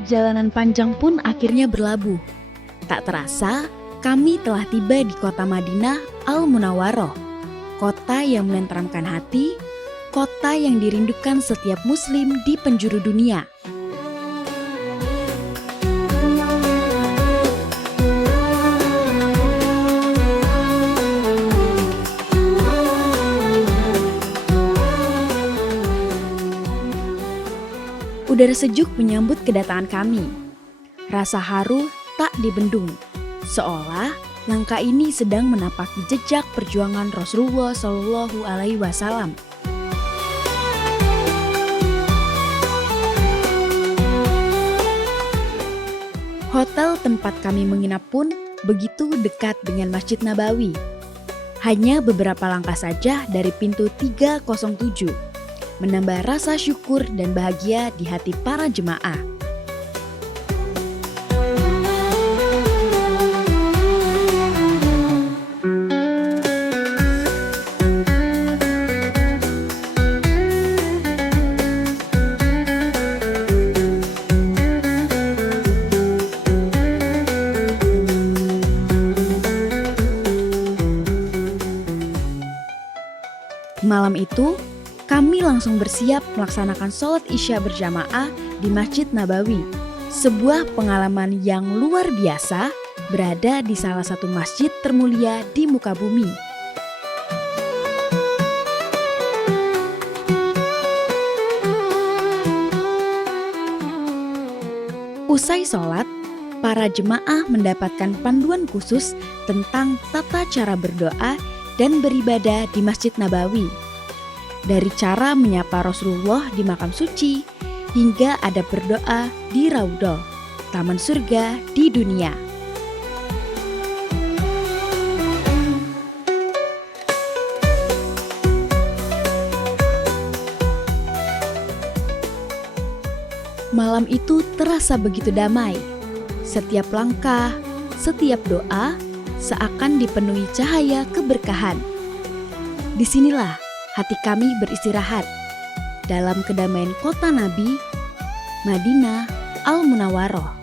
Perjalanan panjang pun akhirnya berlabuh. Tak terasa, kami telah tiba di kota Madinah Al-Munawwaroh, kota yang menenteramkan hati, kota yang dirindukan setiap muslim di penjuru dunia. Udara sejuk menyambut kedatangan kami. Rasa haru tak dibendung, seolah langkah ini sedang menapaki jejak perjuangan Rasulullah Shallallahu Alaihi Wasallam. Hotel tempat kami menginap pun begitu dekat dengan Masjid Nabawi. Hanya beberapa langkah saja dari pintu 307. Menambah rasa syukur dan bahagia di hati para jemaah. Malam itu, kami langsung bersiap melaksanakan sholat Isya berjamaah di Masjid Nabawi. Sebuah pengalaman yang luar biasa berada di salah satu masjid termulia di muka bumi. Usai sholat, para jemaah mendapatkan panduan khusus tentang tata cara berdoa dan beribadah di Masjid Nabawi. Dari cara menyapa Rasulullah di makam suci, hingga ada berdoa di Raudhah, taman surga di dunia. Malam itu terasa begitu damai. Setiap langkah, setiap doa, seakan dipenuhi cahaya keberkahan. Disinilah hati kami beristirahat dalam kedamaian kota Nabi, Madinah Al-Munawwaroh.